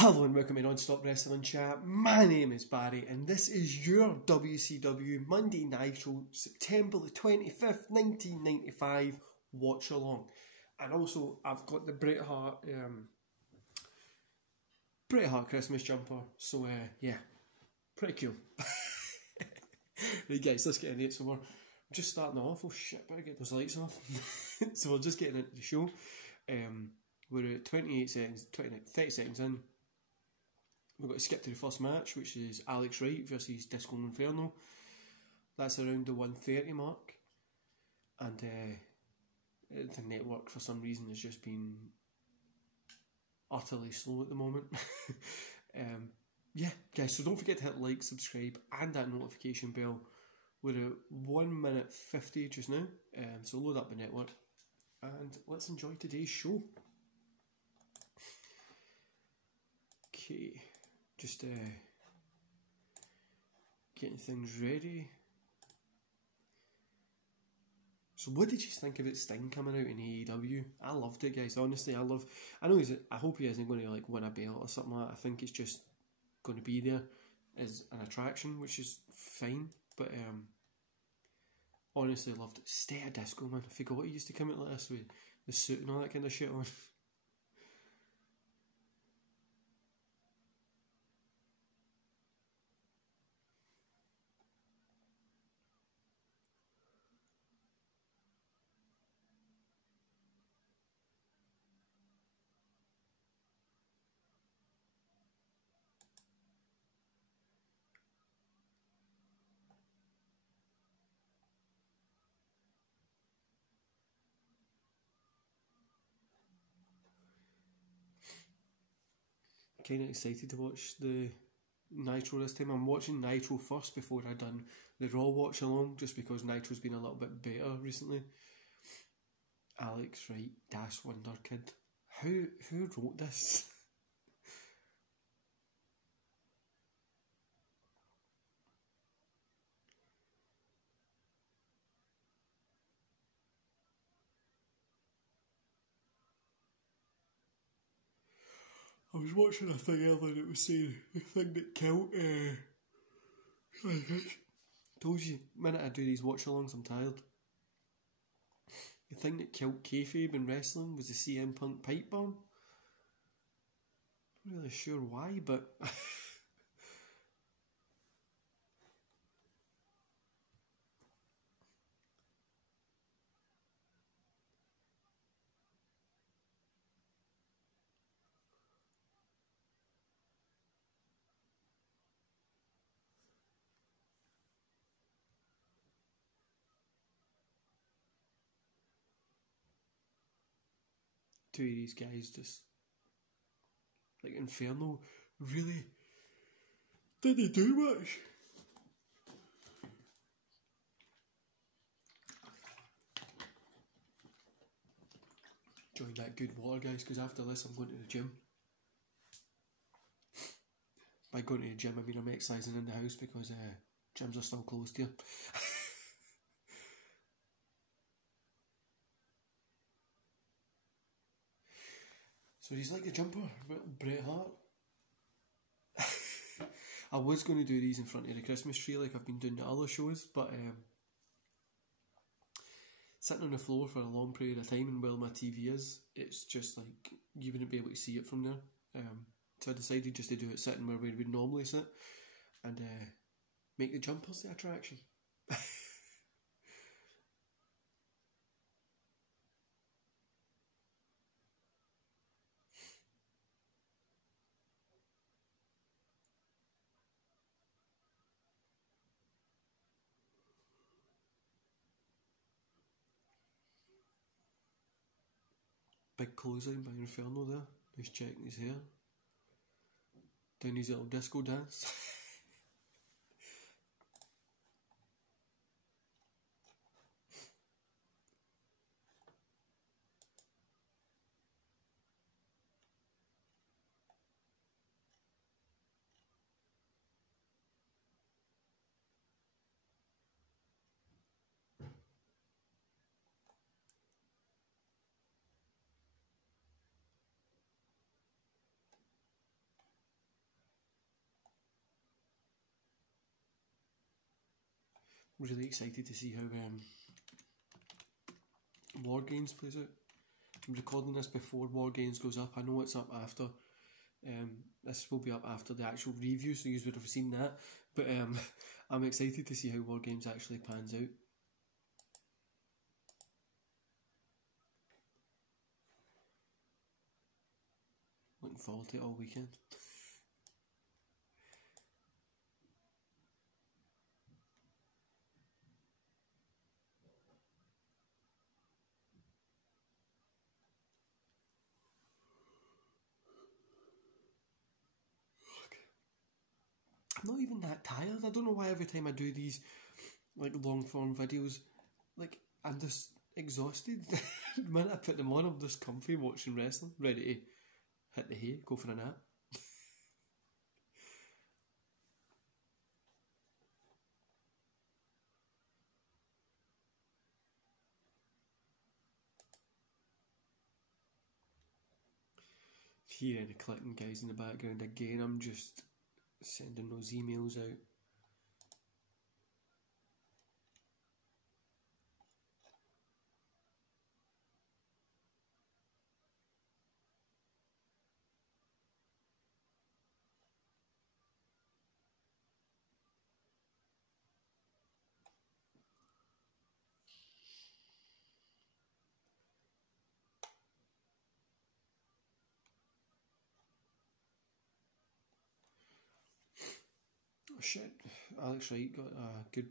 Hello and welcome to Non-Stop Wrestling Chat. My name is Barry and this is your WCW Monday Nitro September the 25th, 1995 watch along. And also I've got the Bret Hart Christmas jumper, so yeah, pretty cool. Right guys, let's get into it. So we're just starting off. Oh shit, better get those lights off. So we're just getting into the show. We're at 30 seconds in. We've got to skip to the first match, which is Alex Wright versus Disco Inferno. That's around the 1:30 mark. And the network, for some reason, has just been utterly slow at the moment. Yeah, guys, so don't forget to hit like, subscribe, and that notification bell. We're at 1 minute 50 just now. So load up the network, and let's enjoy today's show. Okay. Just getting things ready. So what did you think about Sting coming out in AEW? I loved it, guys. Honestly, I know I hope he isn't going to like win a belt or something like that. I think it's just going to be there as an attraction, which is fine. But honestly, I loved it. Stay a Disco, man. I forgot he used to come out like this with the suit and all that kind of shit on. Kind of excited to watch the Nitro this time. I'm watching Nitro first before I done the Raw watch along, just because Nitro's been a little bit better recently. Alex Wright, Dash Wonder Kid. Who wrote this? I was watching a thing earlier that was saying the thing that killed. Told you, the minute I do these watch-alongs, I'm tired. The thing that killed kayfabe in wrestling was the CM Punk pipe bomb. Not really sure why, but two of these guys just like Inferno really didn't do much. Join that good water, guys, because after this I'm going to the gym. By going to the gym, I mean I'm exercising in the house because gyms are still closed here. So he's like the jumper, Bret Hart. I was going to do these in front of the Christmas tree like I've been doing the other shows, but sitting on the floor for a long period of time and where my TV is, it's just like you wouldn't be able to see it from there. So I decided just to do it sitting where we would normally sit and make the jumpers the attraction. Big clothesline by Inferno there. He's checking his hair. Doing his little disco dance. really excited to see how War Games plays out. I'm recording this before War Games goes up. I know it's up after. This will be up after the actual review, so you would have seen that. But I'm excited to see how War Games actually pans out. Looking forward to it all weekend. I'm not even that tired. I don't know why every time I do these like long form videos, like I'm just exhausted. The minute I put them on, I'm just comfy watching wrestling, ready to hit the hay, go for a nap. Hear any clicking guys in the background again, I'm just sending those emails out. Oh shit, Alex Wright got a good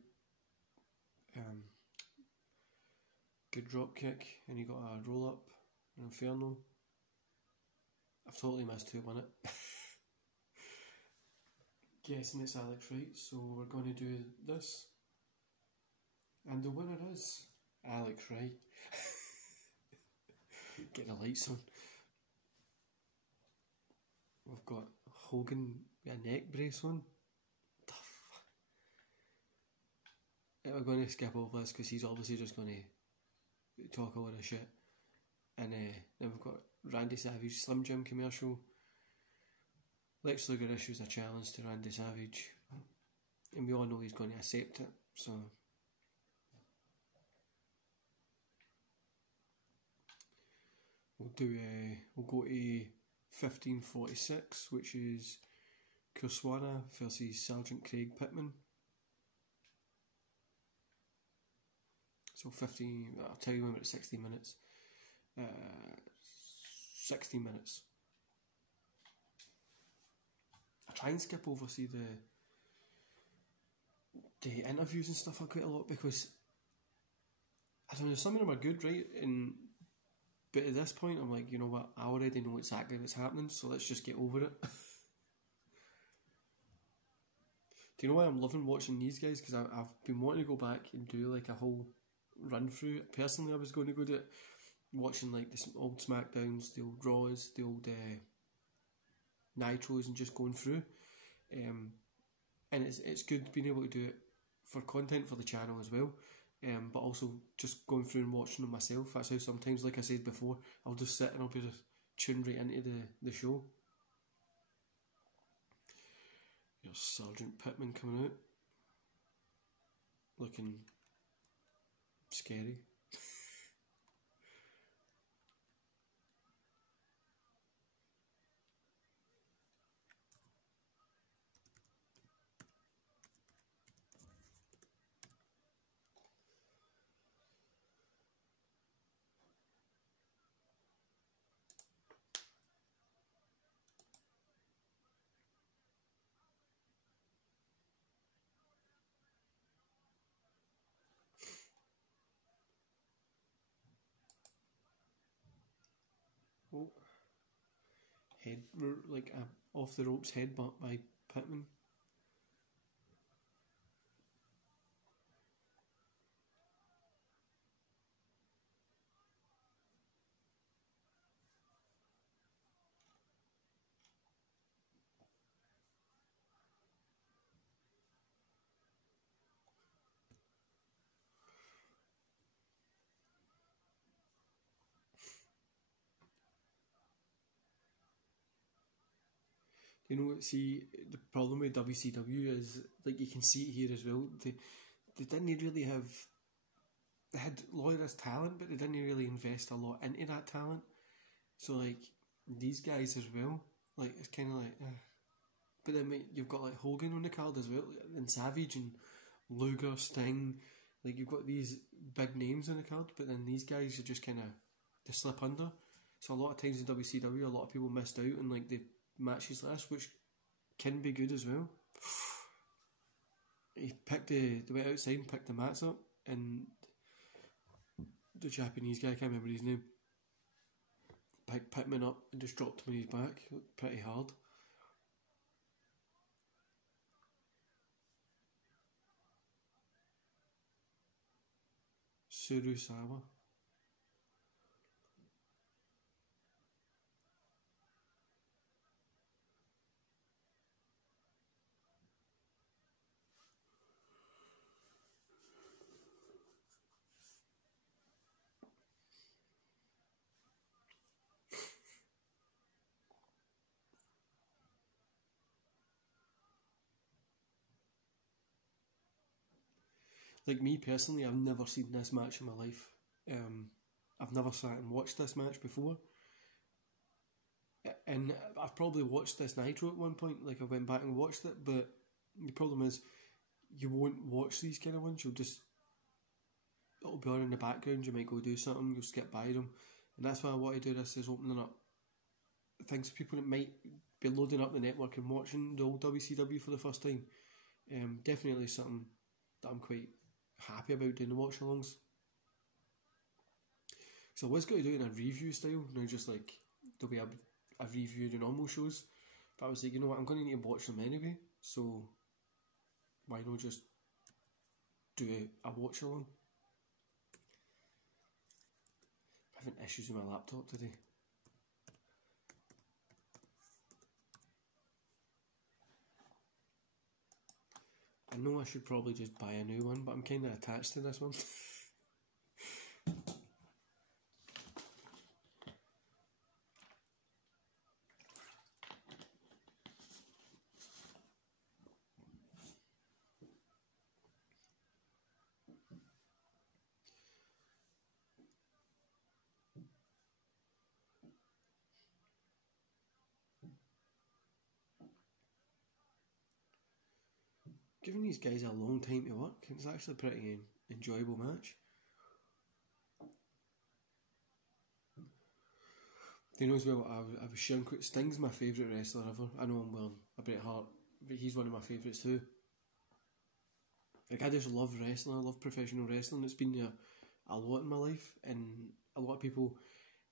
drop kick, and he got a roll up, an Inferno. I've totally missed who won it. Guessing it's Alex Wright, so we're going to do this. And the winner is Alex Wright. Get the lights on. We've got Hogan with a neck brace on. We're going to skip over this because he's obviously just going to talk a lot of shit. And then we've got Randy Savage Slim Jim commercial. Lex Luger issues a challenge to Randy Savage, and we all know he's going to accept it. So we'll go to 1546, which is Kurswana versus Sergeant Craig Pittman. So 15, I'll tell you when we're at 16 minutes. 16 minutes. I try and skip over, see the interviews and stuff quite a lot, because I don't know, some of them are good, right? But at this point, I'm like, you know what? I already know exactly what's happening, so let's just get over it. Do you know why I'm loving watching these guys? Because I've been wanting to go back and do like a whole run through. Personally, I was going to go do it, watching like the old SmackDowns, the old Raws, the old Nitros, and just going through. And it's good being able to do it for content for the channel as well. But also just going through and watching them myself. That's how sometimes, like I said before, I'll just sit and I'll be just tuned right into the show. Here's Sergeant Pittman coming out, looking scary. Oh, like a off the ropes headbutt by Pittman. You know, see, the problem with WCW is, like, you can see it here as well, they didn't really have. They had Laura's talent, but they didn't really invest a lot into that talent. So like these guys as well, like it's kind of like. But then you've got like Hogan on the card as well, and Savage and Luger, Sting. Like you've got these big names on the card, but then these guys are just kind of they slip under. So a lot of times in WCW, a lot of people missed out on like the matches list, which can be good as well. He picked they went outside and picked the mats up, and the Japanese guy, I can't remember his name, picked Pittman up and just dropped him on his back pretty hard. Surusawa. Like me personally, I've never seen this match in my life. I've never sat and watched this match before. And I've probably watched this Nitro at one point, like I went back and watched it, but the problem is you won't watch these kind of ones, it'll be on in the background, you might go do something, you'll skip by them, and that's why I want to do this, is opening up things for people that might be loading up the network and watching the old WCW for the first time. Definitely something that I'm quite happy about doing the watch alongs. So I was going to do it in a review style, just like there'll be a review of the normal shows, but I was like, you know what, I'm going to need to watch them anyway, so why not just do a watch along. I'm having issues with my laptop today. I know I should probably just buy a new one, but I'm kind of attached to this one. Giving these guys a long time to work, it's actually a pretty enjoyable match. You know as well, I was sharing quick, Sting's my favourite wrestler ever. I know I'm wearing a Bret Hart, but he's one of my favourites too. Like I just love wrestling, I love professional wrestling. It's been there a lot in my life, and a lot of people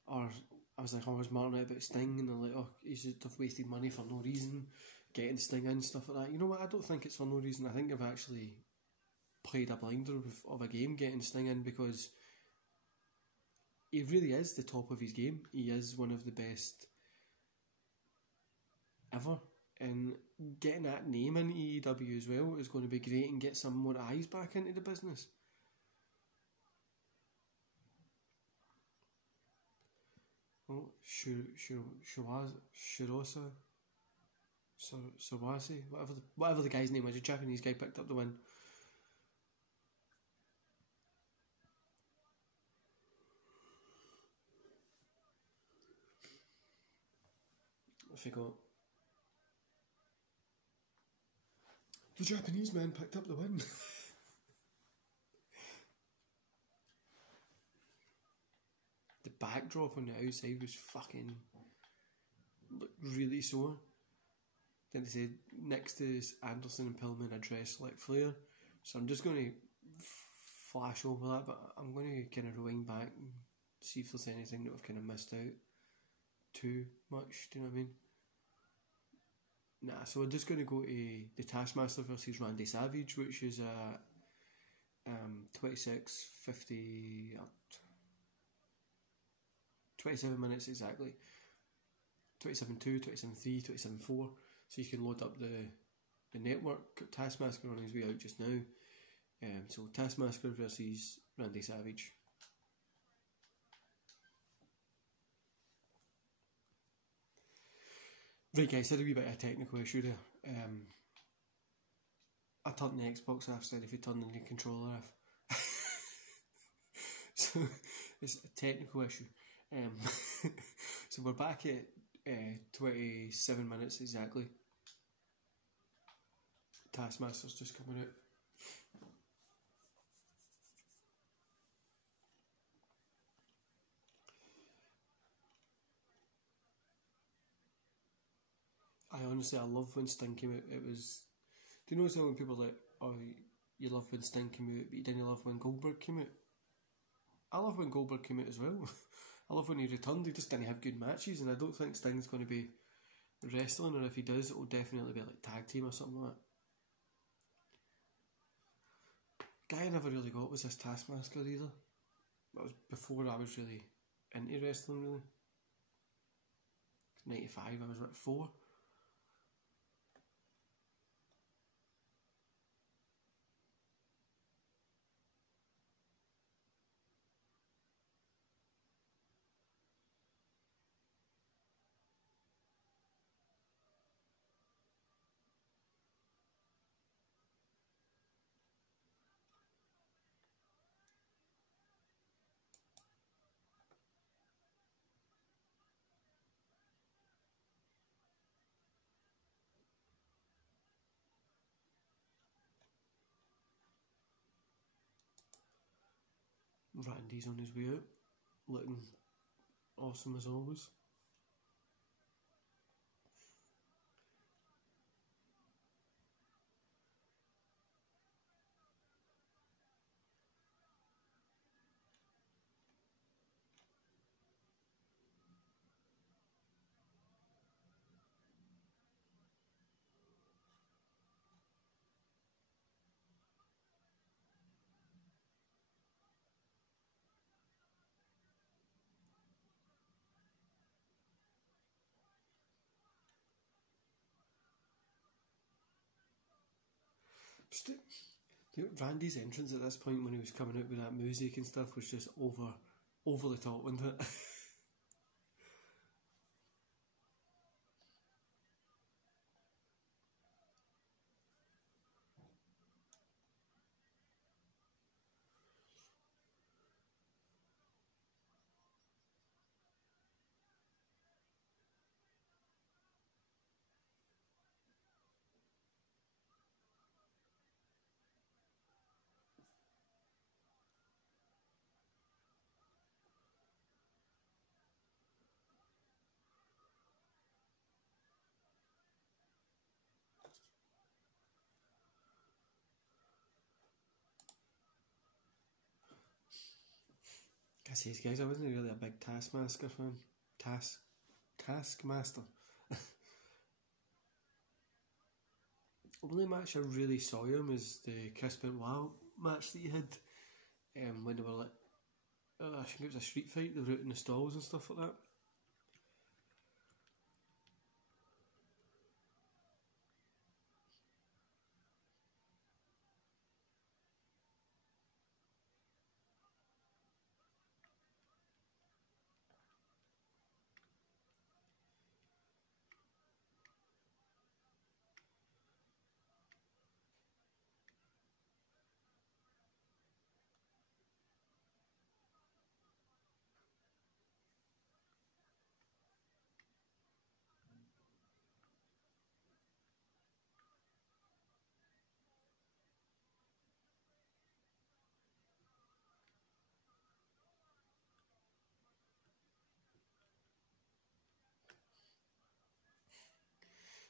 are, I was like always marking out about Sting, and they're like, oh, he's just have wasted money for no reason, getting Sting in, stuff like that. You know what, I don't think it's for no reason. I think I've actually played a blinder of a game getting Sting in, because he really is the top of his game. He is one of the best ever, and getting that name in AEW as well is going to be great and get some more eyes back into the business. Oh, Shirosa, Sawase, whatever the guy's name was, a Japanese guy picked up the win. I forgot. The Japanese man picked up the win. The backdrop on the outside was fucking really sore. Then they said next to Anderson and Pillman address like Flair. So I'm just going to flash over that, but I'm going to kind of rewind back and see if there's anything that I've kind of missed out too much. Do you know what I mean? Nah, so we're just going to go to the Taskmaster versus Randy Savage, which is 27 minutes exactly. 27.2, 27.3, 27.4. So you can load up the network. Taskmaster on his way out just now. So Taskmaster versus Randy Savage. Right guys, had a wee bit of a technical issue there. I turned the Xbox off instead of you turning the controller off. So it's a technical issue. So we're back at 27 minutes exactly. Taskmaster's just coming out. I love when Sting came out. It was, do you know when people are like, oh, you love when Sting came out, but you didn't love when Goldberg came out? I love when Goldberg came out as well. I love when he returned. He just didn't have good matches, and I don't think Sting's going to be wrestling, or if he does, it will definitely be like tag team or something like that. Guy I never really got was this Taskmaster either. That was before I was really into wrestling, really. 95, I was what, 4? Randy's on his way out, looking awesome as always. Just Randy's entrance at this point when he was coming out with that music and stuff was just over the top, wasn't it? I say, guys, I wasn't really a big Taskmaster fan. Taskmaster. The only match I really saw him is the Chris Benoit match that he had, when they were like, I think it was a street fight, they were out in the stalls and stuff like that.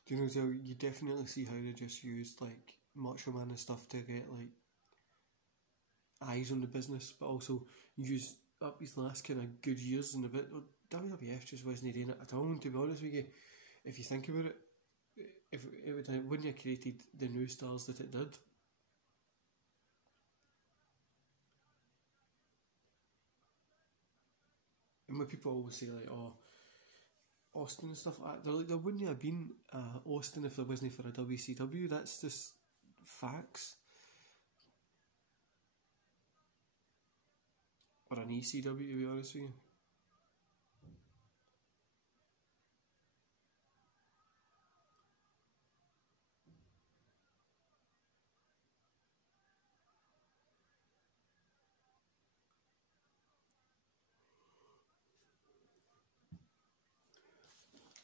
Do you know, so you definitely see how they just used like Macho Man and stuff to get like eyes on the business, but also use up his last kind of good years in a bit. WWF just wasn't doing it at all, and to be honest with you, if you think about it, if it wouldn't have created the new stars that it did. And when people always say like, oh, Austin and stuff like that, they're like, there wouldn't have been Austin if there wasn't for a WCW. That's just facts. Or an ECW, to be honest with you.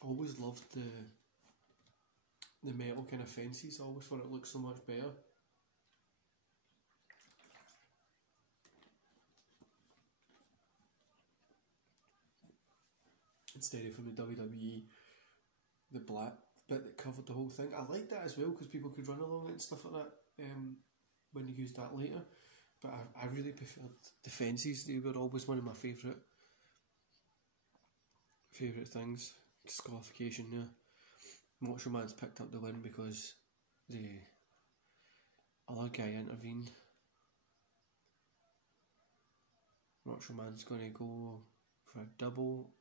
I always loved the metal kind of fences. I always thought it looked so much better. Instead of from the WWE, the black bit that covered the whole thing. I liked that as well because people could run along it and stuff like that when they used that later. But I really preferred the fences. They were always one of my favourite things. Disqualification there. Macho Man's picked up the win because the other guy intervened. Macho Man's going to go for a double.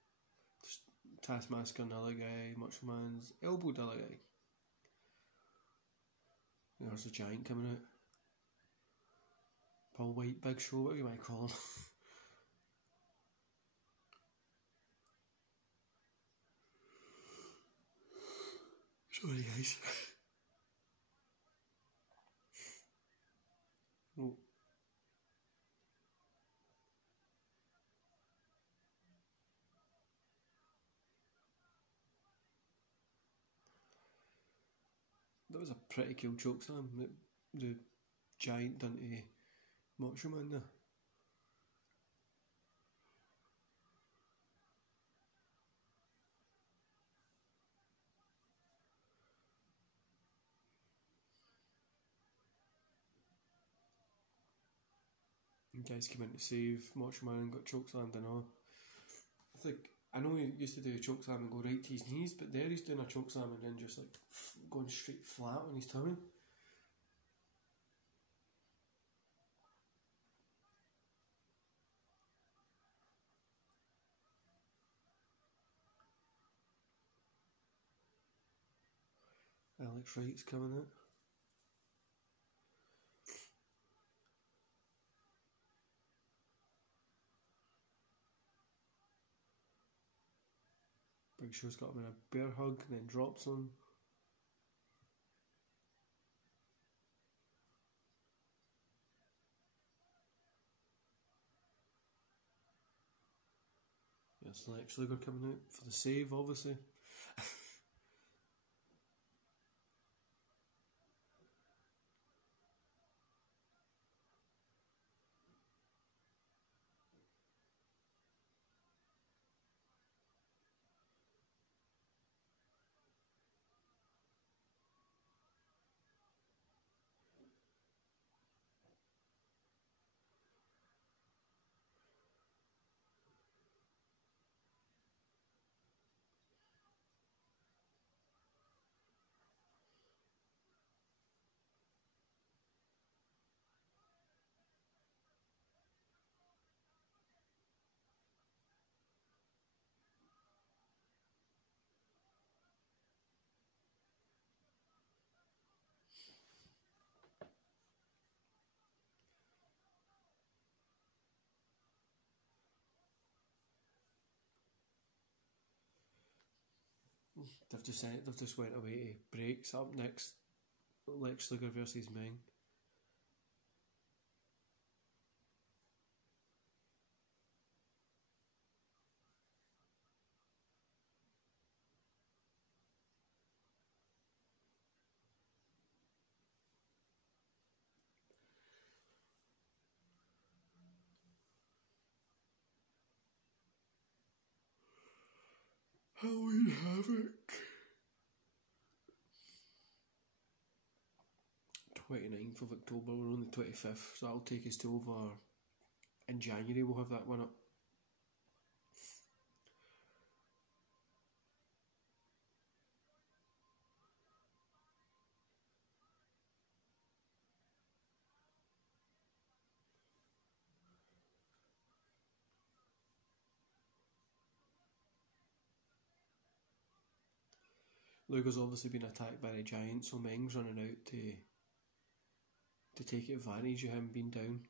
Taskmaster, another guy. Macho Man's elbowed the other guy. There's a giant coming out. Paul White, Big Show, what do you might call him? Sorry guys. Oh. That was a pretty cool chokeslam that the giant done to Macho Man there. And guys came in to save Macho Man and got chokeslammed and all. I know he used to do a chokeslam and go right to his knees, but there he's doing a chokeslam and then just like going straight flat on his tummy. Alex Wright's coming out. Big Show's got him in a bear hug and then drops him. Yes, Lex Luger coming out for the save, obviously. They've just went away to breaks. Up next, Lex Luger versus Meng. Halloween Havoc. 29th of October, we're on the 25th, so that'll take us to over in January. We'll have that one up. Luger's obviously been attacked by the Giant, so Meng's running out to take advantage of him being down.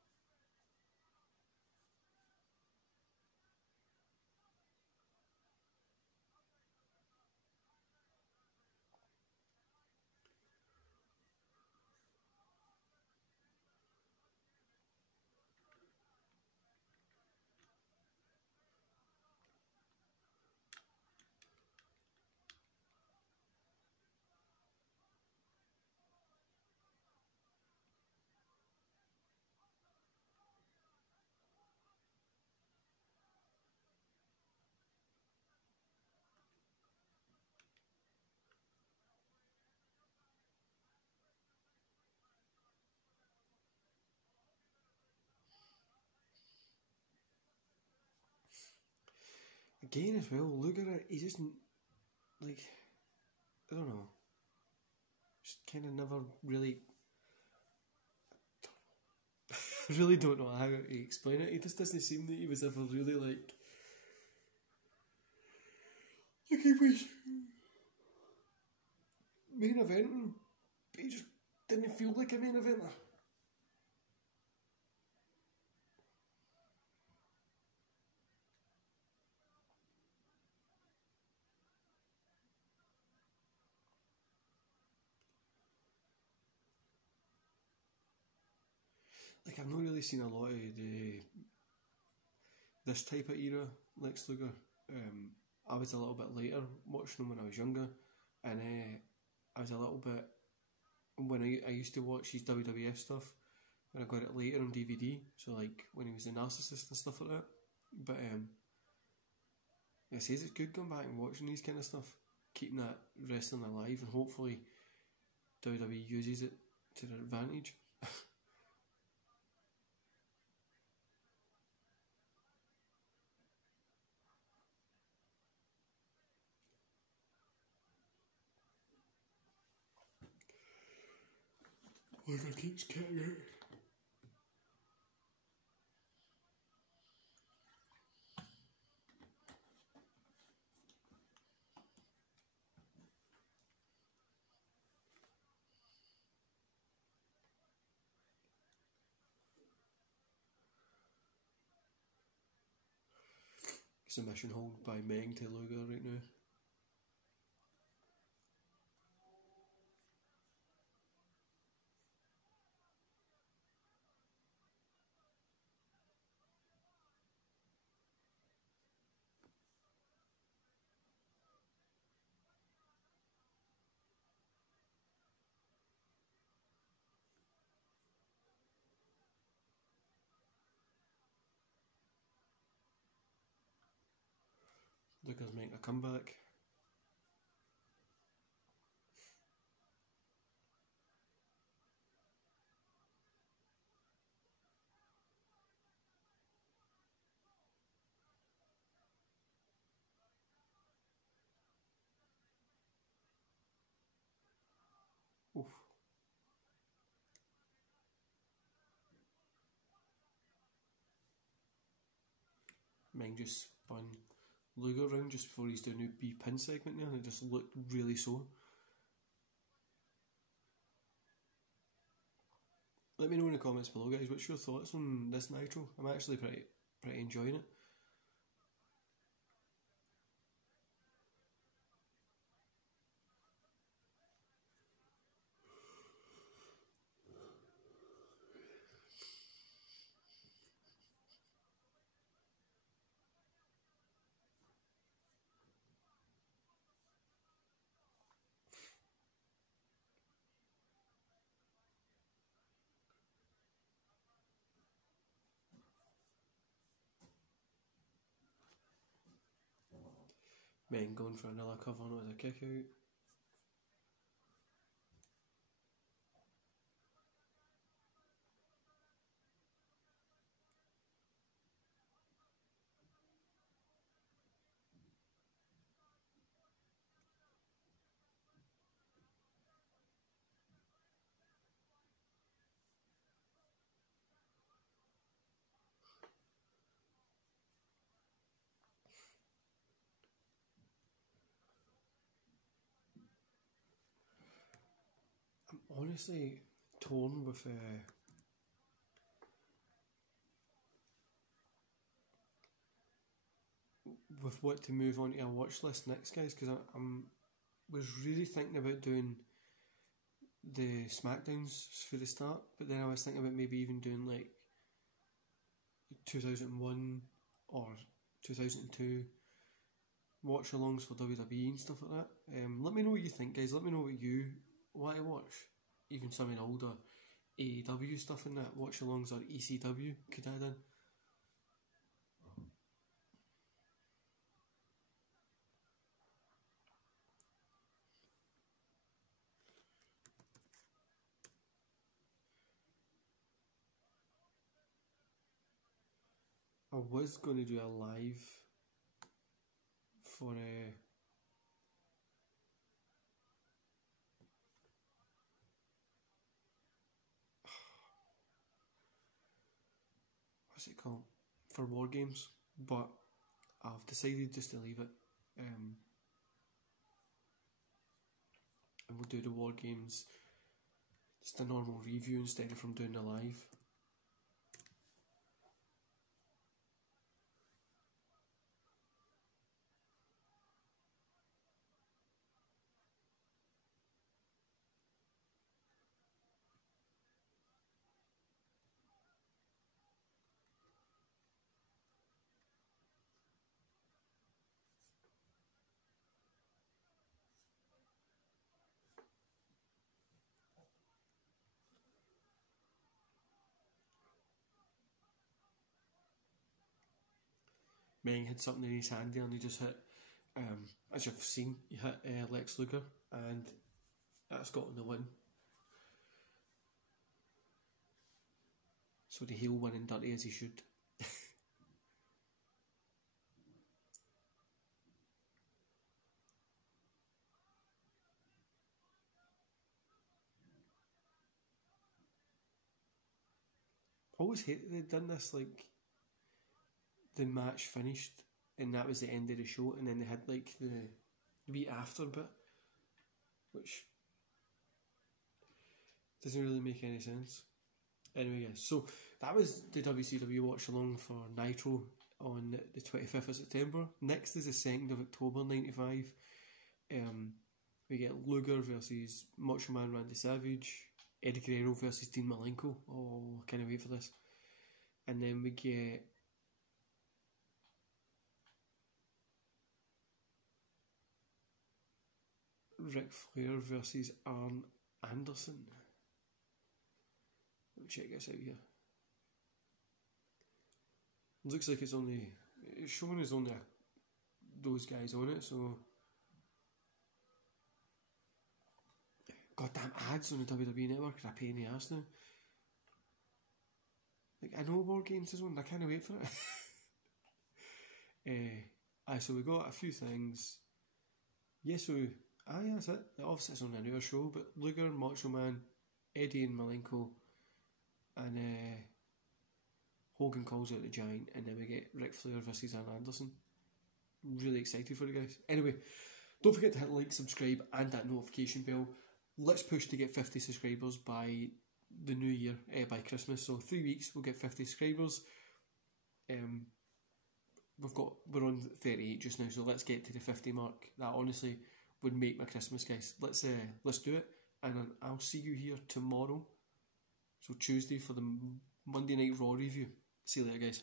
again as well, look at it, he just, like, I don't know, just kind of never really, I really don't know how to explain it. He just doesn't seem that he was ever really like, he was main eventing, but he just didn't feel like a main eventer. Like, I've not really seen a lot of this type of era, Lex Luger. I was a little bit later watching him when I was younger, and I was a little bit, when I used to watch his WWF stuff, when I got it later on DVD, so like when he was a narcissist and stuff like that. But it says it's good going back and watching these kind of stuff, keeping that wrestling alive, and hopefully WWE uses it to their advantage. Like, I keep getting it. Submission hold by Meng to Luger right now. Luger's making a comeback. Oof. Meng just spun Luger around just before he's doing a wee pin segment there, and it just looked really sore. Let me know in the comments below, guys, what's your thoughts on this Nitro? I'm actually pretty enjoying it. Meng going for another cover on it as a kick out. I'm honestly torn with what to move on to our watch list next, guys, because I was really thinking about doing the SmackDowns for the start, but then I was thinking about maybe even doing like 2001 or 2002 watch alongs for WWE and stuff like that. Let me know what you think, guys. Let me know what you want to watch. Even some of the older AEW stuff in that watch alongs, or ECW could add in. I was going to do a live for what's it called? For War Games, but I've decided just to leave it. And we'll do the War Games just a normal review instead of from doing the live. Meng had something in his hand there and he just hit, as you've seen, he hit Lex Luger and that's got on the win. So the heel winning dirty as he should. I always hated they'd done this, like, the match finished and that was the end of the show, and then they had like the wee after bit, which doesn't really make any sense. Anyway, yeah, so that was the WCW watch along for Nitro on the 25th of September. Next is the 2nd of October 95. We get Luger versus Macho Man Randy Savage, Eddie Guerrero versus Dean Malenko. Oh, I can't wait for this. And then we get Ric Flair versus Arn Anderson. Let me check this out here. It looks like it's showing us only those guys on it, so goddamn ads on the WWE Network are a pain in the ass now. Like, I know War Games is one, I can't wait for it. So we got a few things. Yes, so that's it. Obviously it's on a newer show, but Luger, Macho Man, Eddie and Malenko, and Hogan calls out the Giant, and then we get Ric Flair versus Arn Anderson. Really excited for it, guys. Anyway, don't forget to hit like, subscribe, and that notification bell. Let's push to get 50 subscribers by the new year, by Christmas. So 3 weeks, we'll get 50 subscribers. We're on 38 just now, so let's get to the 50 mark. That honestly would make my Christmas, guys. Let's do it, and I'll see you here tomorrow. So Tuesday for the Monday Night Raw review. See you later, guys.